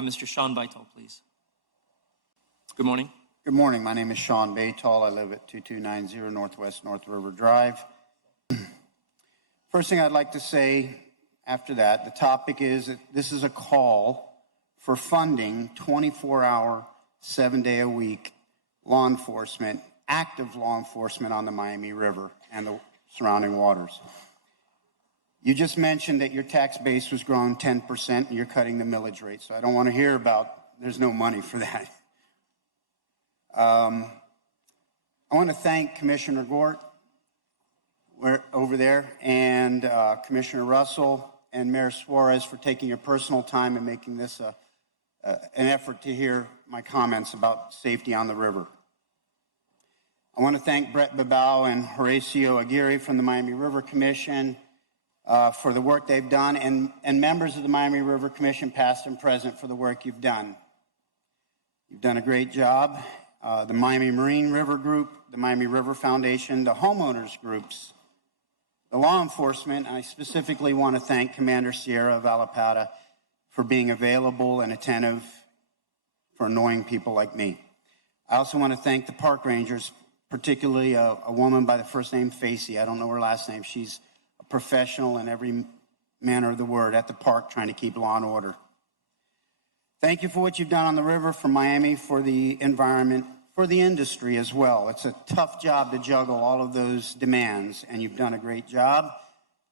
Mr. Sean Bytall, please. Good morning. Good morning. My name is Sean Baytall. I live at 2290 Northwest North River Drive. First thing I'd like to say after that, the topic is that this is a call for funding 24-hour, 7-day-a-week law enforcement, active law enforcement on the Miami River and the surrounding waters. You just mentioned that your tax base was growing 10% and you're cutting the millage rate, so I don't want to hear about there's no money for that. I want to thank Commissioner Gort over there and Commissioner Russell and Mayor Suarez for taking your personal time and making this an effort to hear my comments about safety on the river. I want to thank Brett Babau and Horacio Aguirre from the Miami River Commission for the work they've done, and members of the Miami River Commission, past and present, for the work you've done. You've done a great job. The Miami Marine River Group, the Miami River Foundation, the homeowners groups, the law enforcement. I specifically want to thank Commander Sierra Valapata for being available and attentive for annoying people like me. I also want to thank the park rangers, particularly a woman by the first name Facey. I don't know her last name. She's a professional in every manner of the word at the park trying to keep law and order. Thank you for what you've done on the river, for Miami, for the environment, for the industry as well. It's a tough job to juggle all of those demands, and you've done a great job.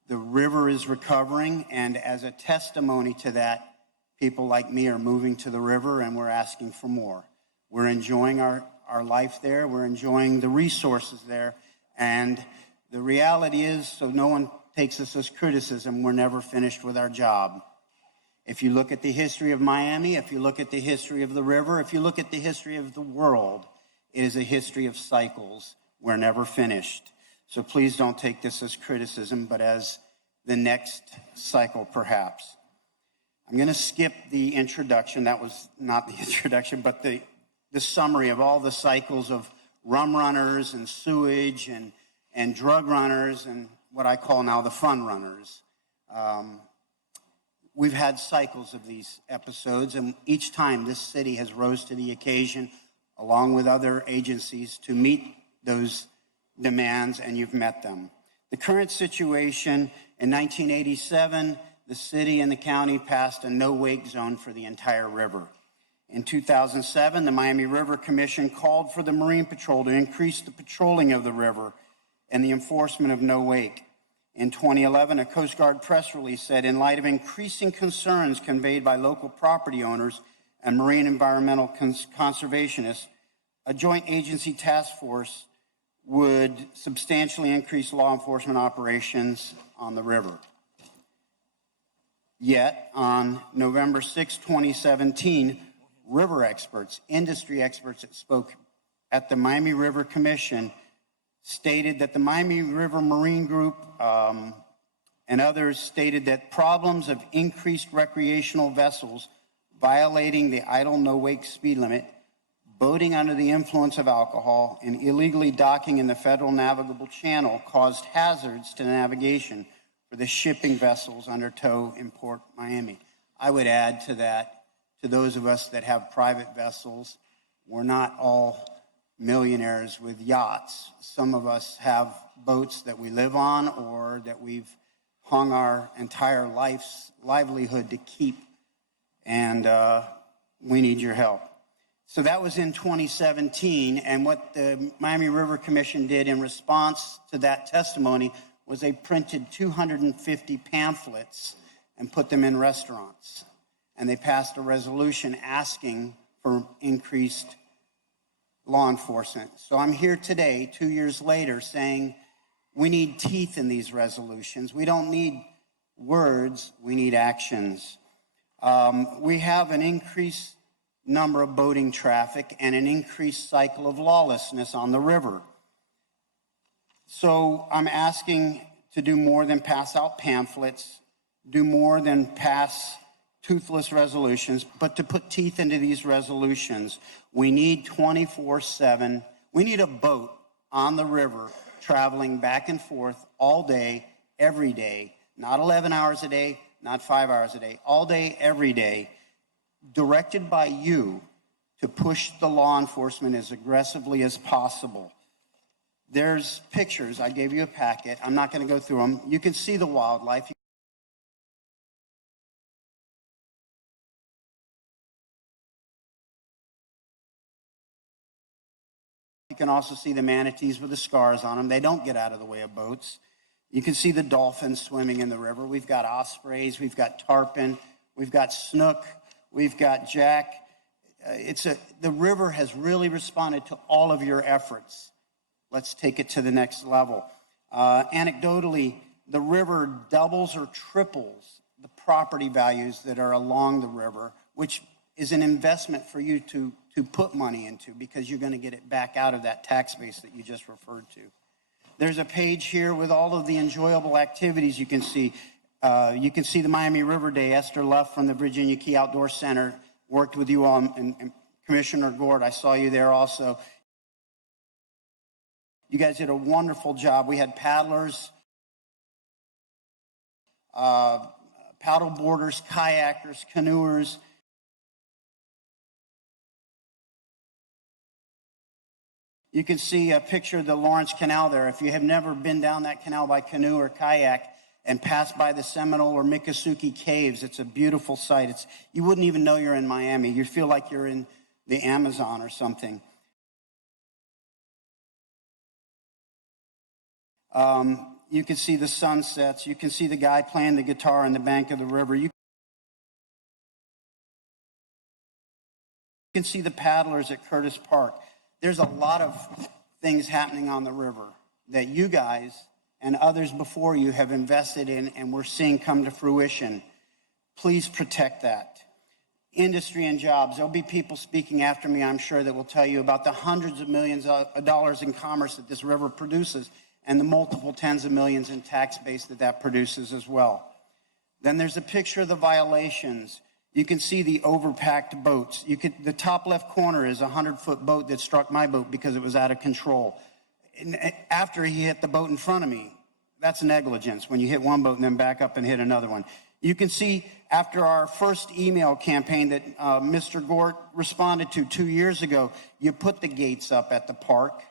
The river is recovering, and as a testimony to that, people like me are moving to the river, and we're asking for more. We're enjoying our life there. We're enjoying the resources there, and the reality is, so no one takes this as criticism, we're never finished with our job. If you look at the history of Miami, if you look at the history of the river, if you look at the history of the world, it is a history of cycles. We're never finished. So please don't take this as criticism, but as the next cycle, perhaps. I'm going to skip the introduction. That was not the introduction, but the summary of all the cycles of rum runners and sewage and drug runners and what I call now the fun runners. We've had cycles of these episodes, and each time this city has rose to the occasion, along with other agencies, to meet those demands, and you've met them. The current situation, in 1987, the city and the county passed a no-wake zone for the entire river. In 2007, the Miami River Commission called for the Marine Patrol to increase the patrolling of the river and the enforcement of no wake. In 2011, a Coast Guard press release said, in light of increasing concerns conveyed by local property owners and marine environmental conservationists, a joint agency task force would substantially increase law enforcement operations on the river. Yet, on November 6, 2017, river experts, industry experts that spoke at the Miami River Commission stated that the Miami River Marine Group and others stated that problems of increased recreational vessels violating the idle no-wake speed limit, boating under the influence of alcohol, and illegally docking in the federal navigable channel caused hazards to navigation for the shipping vessels under tow in Port Miami. I would add to that, to those of us that have private vessels, we're not all millionaires with yachts. Some of us have boats that we live on or that we've hung our entire life's livelihood to keep, and we need your help. So that was in 2017, and what the Miami River Commission did in response to that testimony was they printed 250 pamphlets and put them in restaurants, and they passed a resolution asking for increased law enforcement. So I'm here today, 2 years later, saying we need teeth in these resolutions. We don't need words, we need actions. We have an increased number of boating traffic and an increased cycle of lawlessness on the river. So I'm asking to do more than pass out pamphlets, do more than pass toothless resolutions, but to put teeth into these resolutions. We need 24/7. We need a boat on the river traveling back and forth all day, every day, not 11 hours a day, not 5 hours a day, all day, every day, directed by you to push the law enforcement as aggressively as possible. There's pictures. I gave you a packet. I'm not going to go through them. You can see the wildlife. You can also see the manatees with the scars on them. They don't get out of the way of boats. You can see the dolphins swimming in the river. We've got ospreys. We've got tarpon. We've got snook. We've got jack. The river has really responded to all of your efforts. Let's take it to the next level. Anecdotally, the river doubles or triples the property values that are along the river, which is an investment for you to put money into, because you're going to get it back out of that tax base that you just referred to. There's a page here with all of the enjoyable activities you can see. You can see the Miami River Day. Esther Luff from the Virginia Key Outdoor Center worked with you all, and Commissioner Gord, I saw you there also. You guys did a wonderful job. We had paddlers, paddle boarders, kayakers, canoers. You can see a picture of the Lawrence Canal there. If you have never been down that canal by canoe or kayak and passed by the Seminole or Miccosukee Caves, it's a beautiful sight. You wouldn't even know you're in Miami. You feel like you're in the Amazon or something. You can see the sunsets. You can see the guy playing the guitar on the bank of the river. You can see the paddlers at Curtis Park. There's a lot of things happening on the river that you guys and others before you have invested in, and we're seeing come to fruition. Please protect that. Industry and jobs. There'll be people speaking after me, I'm sure, that will tell you about the hundreds of millions of dollars in commerce that this river produces, and the multiple tens of millions in tax base that produces as well. Then there's a picture of the violations. You can see the overpacked boats. The top left corner is a 100-foot boat that struck my boat because it was out of control. And after he hit the boat in front of me, that's negligence, when you hit one boat and then back up and hit another one. You can see after our first email campaign that Mr. Gort responded to 2 years ago, you put the gates up at the park.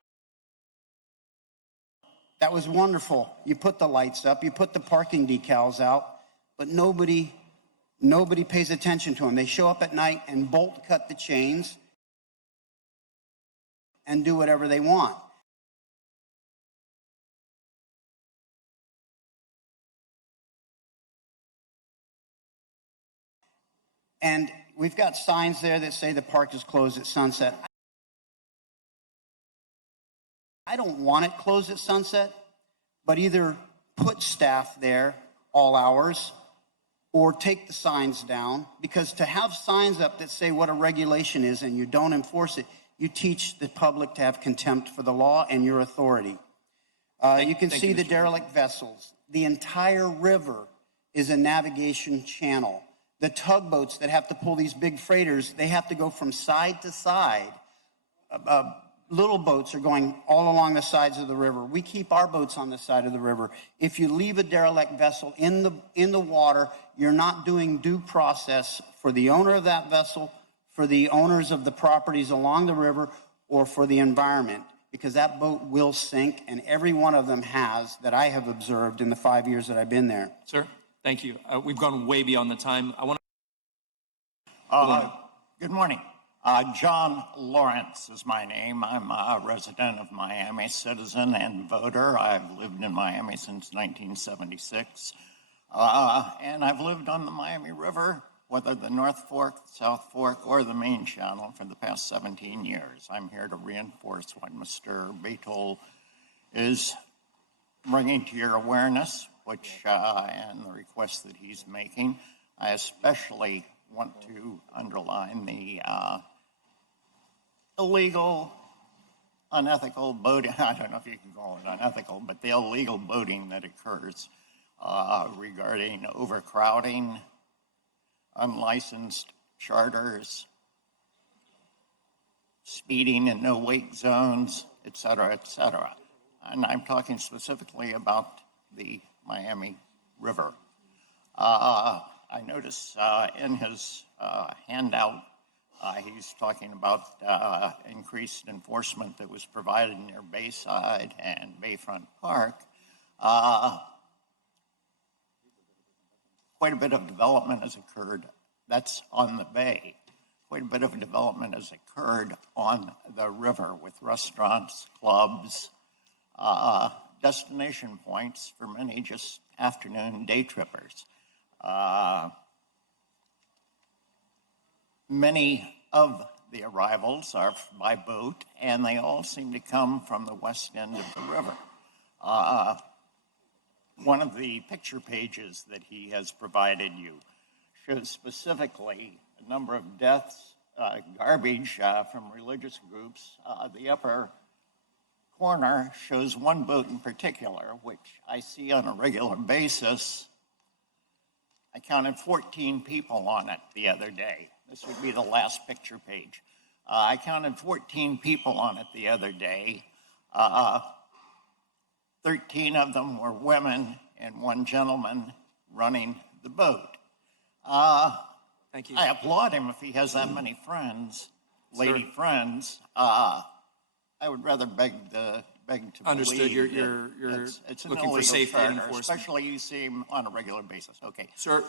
That was wonderful. You put the lights up, you put the parking decals out, but nobody pays attention to them. They show up at night and bolt cut the chains and do whatever they want. And we've got signs there that say the park is closed at sunset. I don't want it closed at sunset, but either put staff there all hours or take the signs down, because to have signs up that say what a regulation is and you don't enforce it, you teach the public to have contempt for the law and your authority. You can see the derelict vessels. The entire river is a navigation channel. The tugboats that have to pull these big freighters, they have to go from side to side. Little boats are going all along the sides of the river. We keep our boats on the side of the river. If you leave a derelict vessel in the water, you're not doing due process for the owner of that vessel, for the owners of the properties along the river, or for the environment, because that boat will sink, and every one of them has, that I have observed in the 5 years that I've been there. Sir, thank you. We've gone way beyond the time. I want Good morning. John Lawrence is my name. I'm a resident of Miami, citizen and voter. I've lived in Miami since 1976. And I've lived on the Miami River, whether the North Fork, South Fork, or the main channel, for the past 17 years. I'm here to reinforce what Mr. Batol is bringing to your awareness, and the request that he's making. I especially want to underline the illegal, unethical boating. I don't know if you can call it unethical, but the illegal boating that occurs regarding overcrowding, unlicensed charters, speeding in no-wake zones, et cetera, et cetera. And I'm talking specifically about the Miami River. I notice in his handout, he's talking about increased enforcement that was provided near Bayside and Bayfront Park. Quite a bit of development has occurred. That's on the bay. Quite a bit of development has occurred on the river with restaurants, clubs, destination points for many just afternoon day trippers. Many of the arrivals are by boat, and they all seem to come from the west end of the river. One of the picture pages that he has provided you shows specifically a number of deaths, garbage from religious groups. The upper corner shows one boat in particular, which I see on a regular basis. I counted 14 people on it the other day. This would be the last picture page. I counted 14 people on it the other day. 13 of them were women and one gentleman running the boat. Thank you. I applaud him if he has that many friends, lady friends. I would rather beg to Understood. believe You're it's an looking for illegal safety and charter, enforcement. especially you see him on a regular basis. Okay. Sir,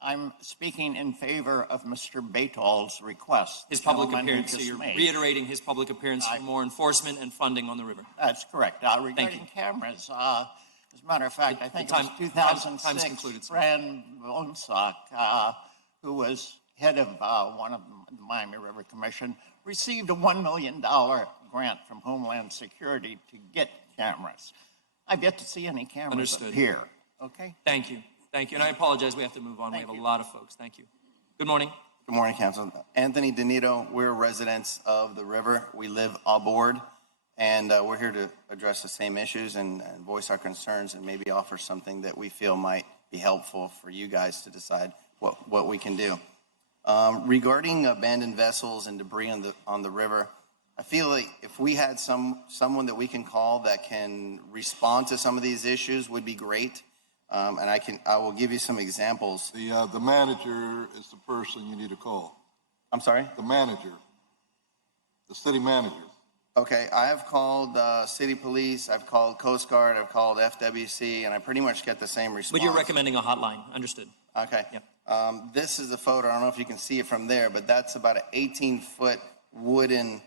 I'm speaking in favor of Mr. Baytall's request. his the public gentleman who appearance, so just you're made. reiterating his public appearance for more enforcement and funding on the river. That's correct. Regarding cameras, as a matter of fact, I think it was time's 2006, concluded, sir. Fran Bonsock, who was head of one of the Miami River Commission, received a $1 million grant from Homeland Security to get cameras. I've yet to see any cameras Understood. appear. Okay? Thank you. Thank you. And I apologize. We have to move on. We have a lot of folks. Thank you. Good morning. Good morning, Council. Anthony Donito, we're residents of the river. We live aboard, and we're here to address the same issues and voice our concerns and maybe offer something that we feel might be helpful for you guys to decide what we can do. Regarding abandoned vessels and debris on the river, I feel like if we had someone that we can call that can respond to some of these issues would be great. And I will give you some examples. The manager is the person you need to call. I'm sorry? The manager, the city manager. Okay, I have called city police, I've called Coast Guard, I've called FWC, and I pretty much get the same response. But you're recommending a hotline. Understood. Okay. Yep. This is a photo. I don't know if you can see it from there, but that's about an 18-foot wooden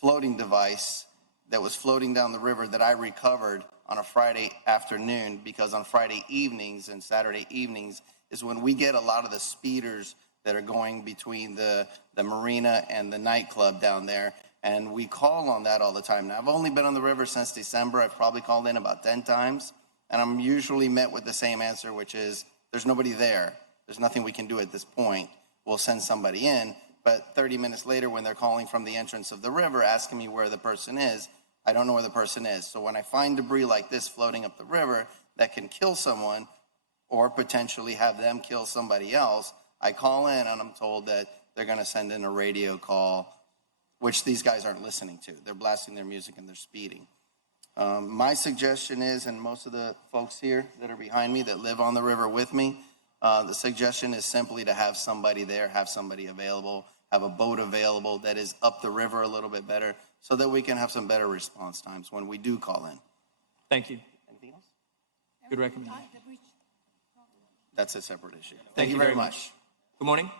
floating device that was floating down the river that I recovered on a Friday afternoon, because on Friday evenings and Saturday evenings is when we get a lot of the speeders that are going between the marina and the nightclub down there, and we call on that all the time. Now, I've only been on the river since December. I've probably called in about 10 times, and I'm usually met with the same answer, which is, there's nobody there. There's nothing we can do at this point. We'll send somebody in, but 30 minutes later when they're calling from the entrance of the river asking me where the person is, I don't know where the person is. So when I find debris like this floating up the river that can kill someone or potentially have them kill somebody else, I call in and I'm told that they're going to send in a radio call, which these guys aren't listening to. They're blasting their music and they're speeding. My suggestion is, and most of the folks here that are behind me that live on the river with me, the suggestion is simply to have somebody there, have somebody available, have a boat available that is up the river a little bit better, so that we can have some better response times when we do call in. Thank you. Anything else? Good recommendation. That's a separate issue. Thank you very much. Good morning.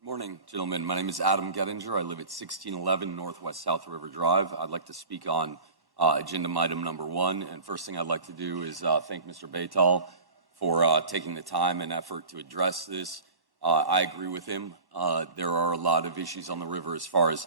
Good morning, gentlemen. My name is Adam Gettinger. I live at 1611 Northwest South River Drive. I'd like to speak on agenda item number 1. And first thing I'd like to do is thank Mr. Baytall for taking the time and effort to address this. I agree with him. There are a lot of issues on the river as far as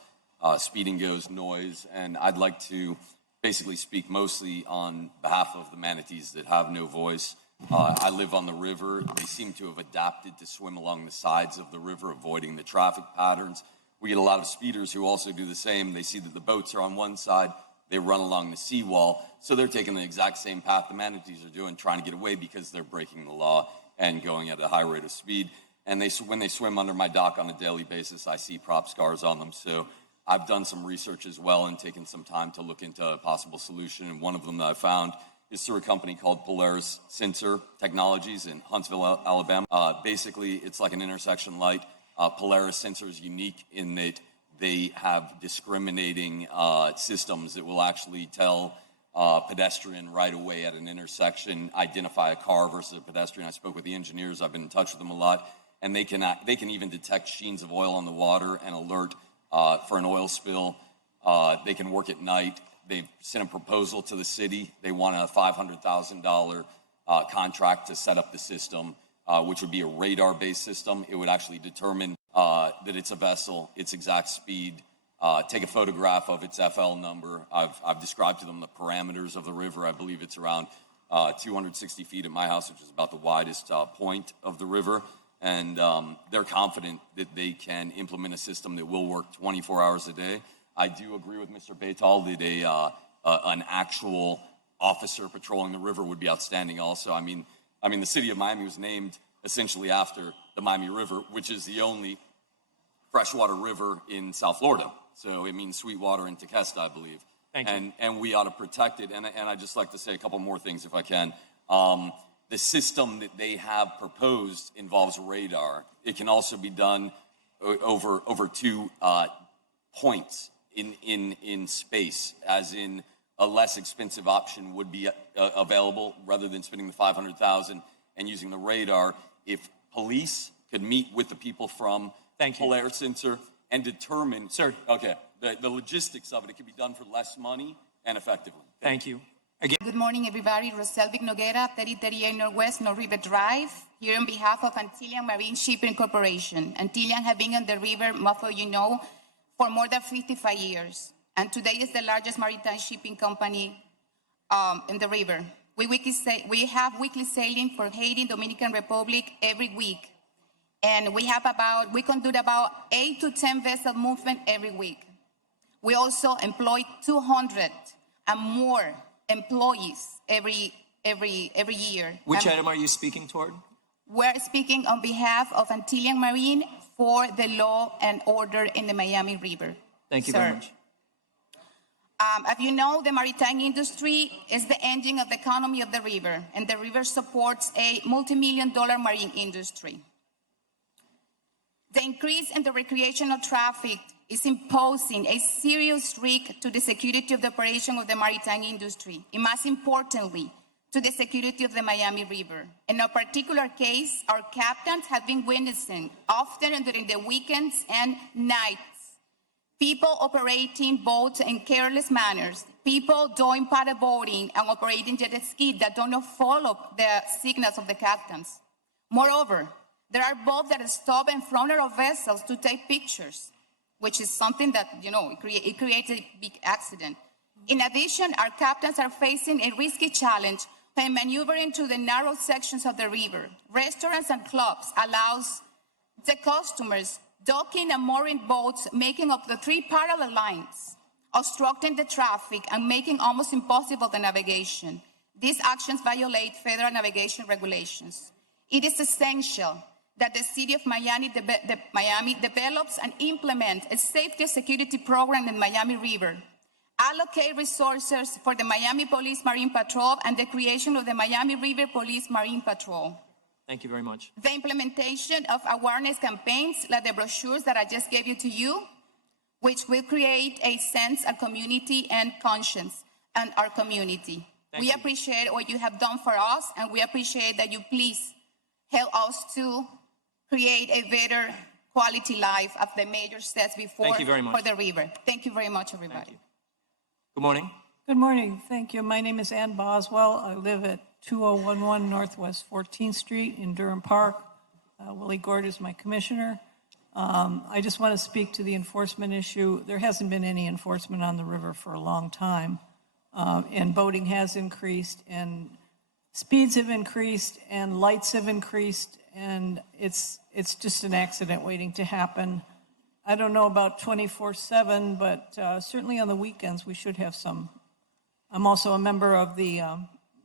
speeding goes, noise, and I'd like to basically speak mostly on behalf of the manatees that have no voice. I live on the river. They seem to have adapted to swim along the sides of the river, avoiding the traffic patterns. We get a lot of speeders who also do the same. They see that the boats are on one side, they run along the seawall, so they're taking the exact same path the manatees are doing, trying to get away because they're breaking the law and going at a high rate of speed. And when they swim under my dock on a daily basis, I see prop scars on them. So I've done some research as well and taken some time to look into a possible solution. And one of them that I found is through a company called Polaris Sensor Technologies in Huntsville, Alabama. Basically, it's like an intersection light. Polaris Sensor is unique in that they have discriminating systems that will actually tell pedestrian right away at an intersection, identify a car versus a pedestrian. I spoke with the engineers. I've been in touch with them a lot. And they can even detect sheens of oil on the water and alert for an oil spill. They can work at night. They've sent a proposal to the city. They want a $500,000 contract to set up the system, which would be a radar-based system. It would actually determine that it's a vessel, its exact speed, take a photograph of its FL number. I've described to them the parameters of the river. I believe it's around 260 feet at my house, which is about the widest point of the river. And they're confident that they can implement a system that will work 24 hours a day. I do agree with Mr. Baytal that an actual officer patrolling the river would be outstanding also. I mean, the city of Miami was named essentially after the Miami River, which is the only freshwater river in South Florida. So it means Sweetwater and Tequesta, I believe. Thank you. And we ought to protect it. And I'd just like to say a couple more things if I can. The system that they have proposed involves radar. It can also be done over 2 points in space, as in a less expensive option would be available rather than spending the $500,000 and using the radar. If police could meet with the people from Polaris Sensor and determine, the logistics of it, it could be done for less money and effectively. Thank you. Good morning, everybody. Roselvic Noguera, 3038 Northwest, North River Drive, here on behalf of Antillean Marine Shipping Corporation. Antillean have been on the river, most of you know, for more than 55 years. And today is the largest maritime shipping company in the river. We have weekly sailing for Haiti, Dominican Republic every week. And we conduct about 8 to 10 vessel movement every week. We also employ 200 and more employees every year. Which item are you speaking toward? We're speaking on behalf of Antillean Marine for the law and order in the Miami River. Thank you very much. As you know, the maritime industry is the engine of the economy of the river, and the river supports a multi-million-dollar marine industry. The increase in the recreational traffic is imposing a serious risk to the security of the operation of the maritime industry, and most importantly, to the security of the Miami River. In a particular case, our captains have been witnessing, often during the weekends and nights, people operating boats in careless manners, people doing paddle boating and operating jet ski that do not follow the signals of the captains. Moreover, there are boats that stop in front of vessels to take pictures, which is something that, it creates a big accident. In addition, our captains are facing a risky challenge by maneuvering through the narrow sections of the river. Restaurants and clubs allows the customers docking and mooring boats, making up the 3 parallel lines, obstructing the traffic and making almost impossible the navigation. These actions violate federal navigation regulations. It is essential that the city of Miami develops and implements a safety and security program in Miami River, allocate resources for the Miami Police Marine Patrol and the creation of the Miami River Police Marine Patrol. Thank you very much. The implementation of awareness campaigns like the brochures that I just gave you, which will create a sense of community and conscience in our community. We appreciate what you have done for us, and we appreciate that you please help us to create a better quality life of the major steps before for the river. Thank you very much, everybody. Good morning. Good morning. Thank you. My name is Ann Boswell. I live at 2011 Northwest 14th Street in Durham Park. Willie Gord is my commissioner. I just want to speak to the enforcement issue. There hasn't been any enforcement on the river for a long time, and boating has increased, and speeds have increased, and lights have increased, and it's just an accident waiting to happen. I don't know about 24/7, but certainly on the weekends we should have some. I'm also a member of the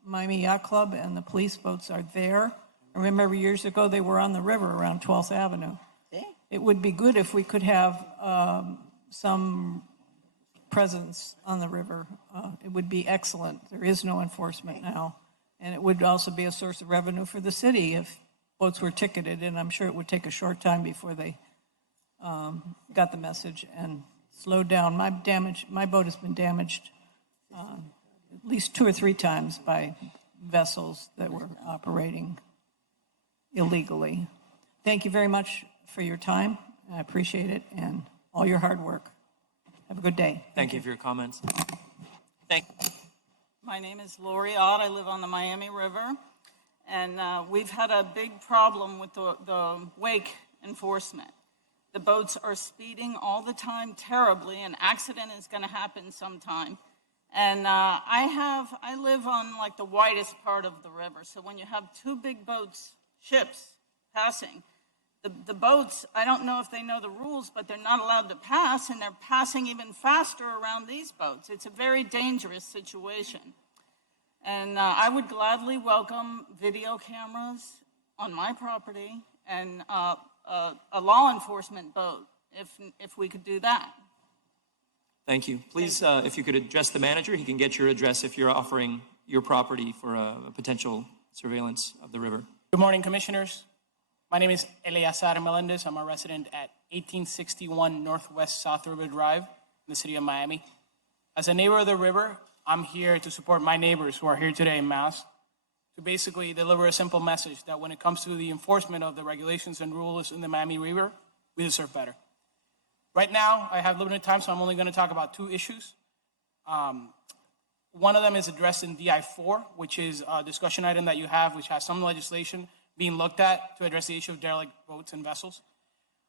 Miami Yacht Club, and the police boats are there. I remember years ago they were on the river around 12th Avenue. It would be good if we could have some presence on the river. It would be excellent. There is no enforcement now. And it would also be a source of revenue for the city if boats were ticketed, and I'm sure it would take a short time before they got the message and slowed down. My boat has been damaged at least 2 or 3 times by vessels that were operating illegally. Thank you very much for your time. I appreciate it and all your hard work. Have a good day. Thank you for your comments. My name is Lori Ott. I live on the Miami River, and we've had a big problem with the wake enforcement. The boats are speeding all the time terribly. An accident is going to happen sometime. And I live on like the widest part of the river. So when you have 2 big boats, ships passing, the boats, I don't know if they know the rules, but they're not allowed to pass, and they're passing even faster around these boats. It's a very dangerous situation. And I would gladly welcome video cameras on my property and a law enforcement boat if we could do that. Thank you. Please, if you could address the manager, he can get your address if you're offering your property for a potential surveillance of the river. Good morning, Commissioners. My name is Eleazar Melendez. I'm a resident at 1861 Northwest South River Drive in the city of Miami. As a neighbor of the river, I'm here to support my neighbors who are here today in mass to basically deliver a simple message that when it comes to the enforcement of the regulations and rules in the Miami River, we deserve better. Right now, I have limited time, so I'm only going to talk about 2 issues. One of them is addressed in DI4, which is a discussion item that you have, which has some legislation being looked at to address the issue of derelict boats and vessels.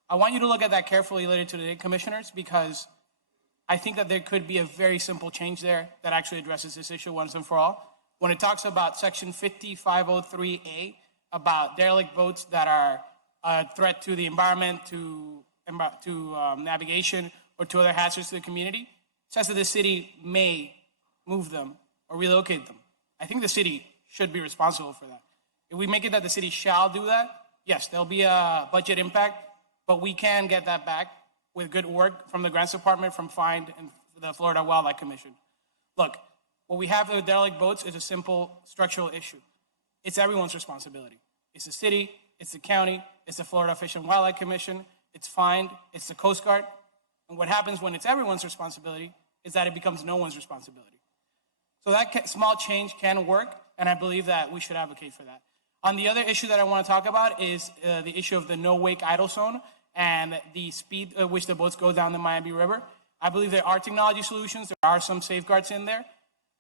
I want you to look at that carefully later today, Commissioners, because I think that there could be a very simple change there that actually addresses this issue once and for all. When it talks about Section 5503A, about derelict boats that are a threat to the environment, to navigation, or to other hazards to the community, it says that the city may move them or relocate them. I think the city should be responsible for that. If we make it that the city shall do that, yes, there'll be a budget impact, but we can get that back with good work from the Grants Department, from FIND, and the Florida Wildlife Commission. Look, what we have with derelict boats is a simple structural issue. It's everyone's responsibility. It's the city, it's the county, it's the Florida Fish and Wildlife Commission, it's FIND, it's the Coast Guard. And what happens when it's everyone's responsibility is that it becomes no one's responsibility. So that small change can work, and I believe that we should advocate for that. On the other issue that I want to talk about is the issue of the no-wake idle zone and the speed at which the boats go down the Miami River. I believe there are technology solutions, there are some safeguards in there,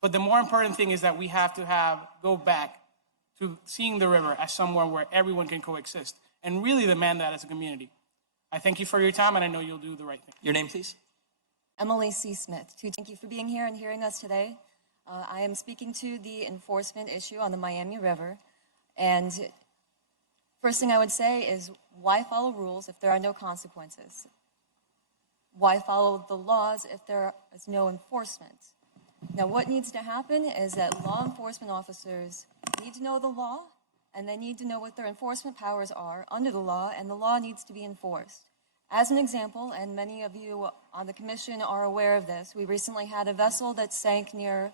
but the more important thing is that we have to go back to seeing the river as somewhere where everyone can coexist and really demand that as a community. I thank you for your time, and I know you'll do the right thing. Your name, please? Emily C. Smith. Thank you for being here and hearing us today. I am speaking to the enforcement issue on the Miami River. And first thing I would say is, why follow rules if there are no consequences? Why follow the laws if there is no enforcement? Now, what needs to happen is that law enforcement officers need to know the law, and they need to know what their enforcement powers are under the law, and the law needs to be enforced. As an example, and many of you on the commission are aware of this, we recently had a vessel that sank near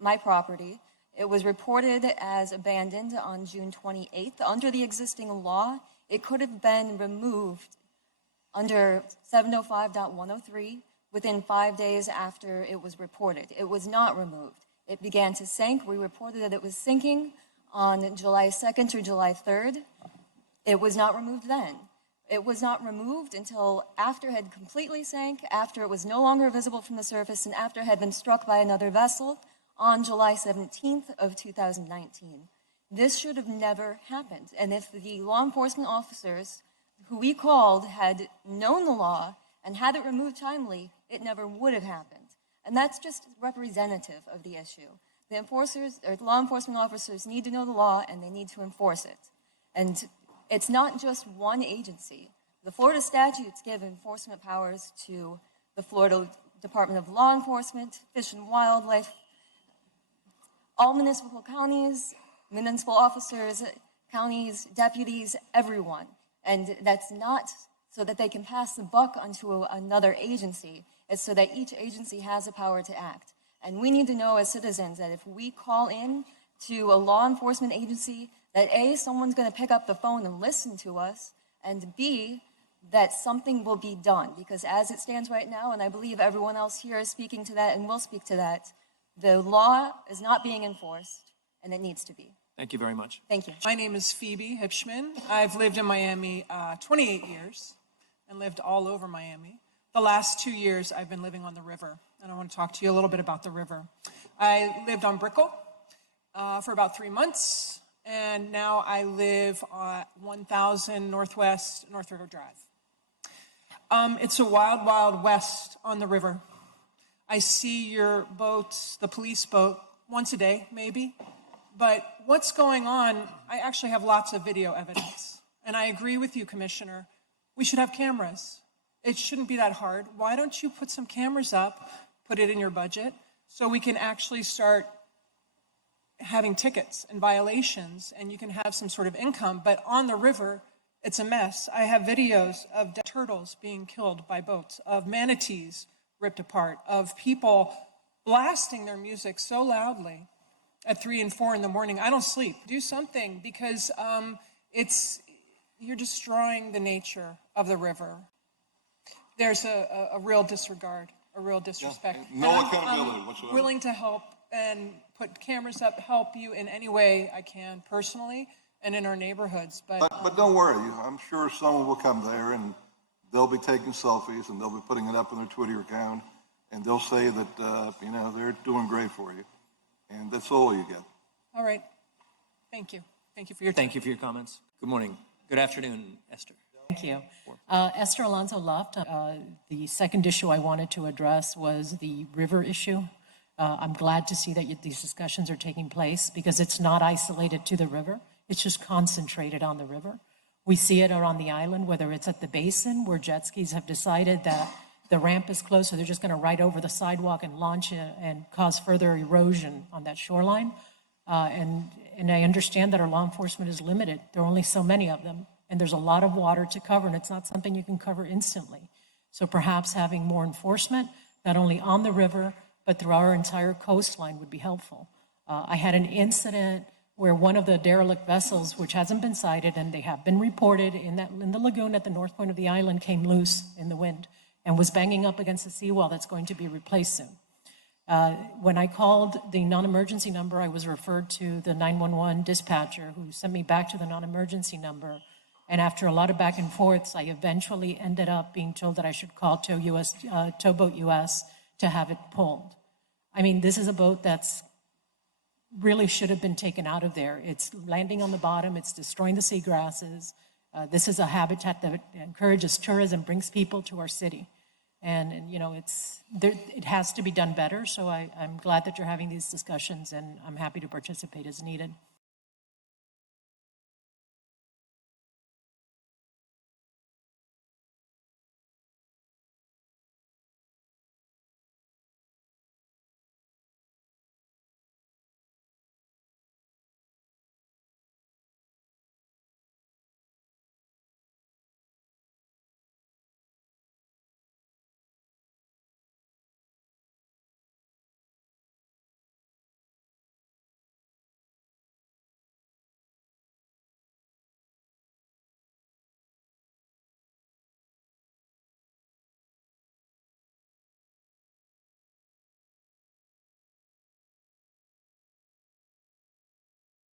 my property. It was reported as abandoned on June 28th. Under the existing law, it could have been removed under 705.103 within 5 days after it was reported. It was not removed. It began to sink. We reported that it was sinking on July 2nd or July 3rd. It was not removed then. It was not removed until after it had completely sank, after it was no longer visible from the surface, and after it had been struck by another vessel on July 17th of 2019. This should have never happened. And if the law enforcement officers who we called had known the law and had it removed timely, it never would have happened. And that's just representative of the issue. The enforcers, or law enforcement officers, need to know the law and they need to enforce it. And it's not just one agency. The Florida statutes give enforcement powers to the Florida Department of Law Enforcement, Fish and Wildlife, all municipal counties, municipal officers, counties, deputies, everyone. And that's not so that they can pass the buck onto another agency. It's so that each agency has the power to act. And we need to know as citizens that if we call in to a law enforcement agency, that A, someone's going to pick up the phone and listen to us, and B, that something will be done. Because as it stands right now, and I believe everyone else here is speaking to that and will speak to that, the law is not being enforced, and it needs to be. Thank you very much. Thank you. My name is Phoebe Hipschman. I've lived in Miami 28 years and lived all over Miami. The last 2 years I've been living on the river, and I want to talk to you a little bit about the river. I lived on Brickell for about 3 months, and now I live on 1000 Northwest North River Drive. It's a wild, wild west on the river. I see your boats, the police boat, once a day, maybe. But what's going on, I actually have lots of video evidence. And I agree with you, Commissioner. We should have cameras. It shouldn't be that hard. Why don't you put some cameras up, put it in your budget, so we can actually start having tickets and violations, and you can have some sort of income. But on the river, it's a mess. I have videos of dead turtles being killed by boats, of manatees ripped apart, of people blasting their music so loudly at 3 and 4 in the morning. I don't sleep. Do something, because you're destroying the nature of the river. There's a real disregard, a real disrespect. Yeah, no And accountability I'm whatsoever. willing to help and put cameras up, help you in any way I can personally and in our neighborhoods. But don't worry, I'm sure someone will come there and they'll be taking selfies and they'll be putting it up on their Twitter account and they'll say that, they're doing great for you. And that's all you get. all right. Thank you. Thank you for your time. Thank you for your comments. Good morning. Good afternoon, Esther. Thank you. Esther Alonso Loft. The second issue I wanted to address was the river issue. I'm glad to see that these discussions are taking place because it's not isolated to the river. It's just concentrated on the river. We see it around the island, whether it's at the basin where jet skis have decided that the ramp is closed, so they're just going to ride over the sidewalk and launch it and cause further erosion on that shoreline. And I understand that our law enforcement is limited. There are only so many of them, and there's a lot of water to cover, and it's not something you can cover instantly. So perhaps having more enforcement, not only on the river, but through our entire coastline would be helpful. I had an incident where one of the derelict vessels, which hasn't been cited, and they have been reported in the lagoon at the north point of the island, came loose in the wind and was banging up against the seawall that's going to be replaced soon. When I called the non-emergency number, I was referred to the 911 dispatcher who sent me back to the non-emergency number. And after a lot of back and forths, I eventually ended up being told that I should call Towboat US to have it pulled. I mean, this is a boat that's really should have been taken out of there. It's landing on the bottom. It's destroying the seagrasses. This is a habitat that encourages tourism, brings people to our city. And it has to be done better. So I'm glad that you're having these discussions, and I'm happy to participate as needed.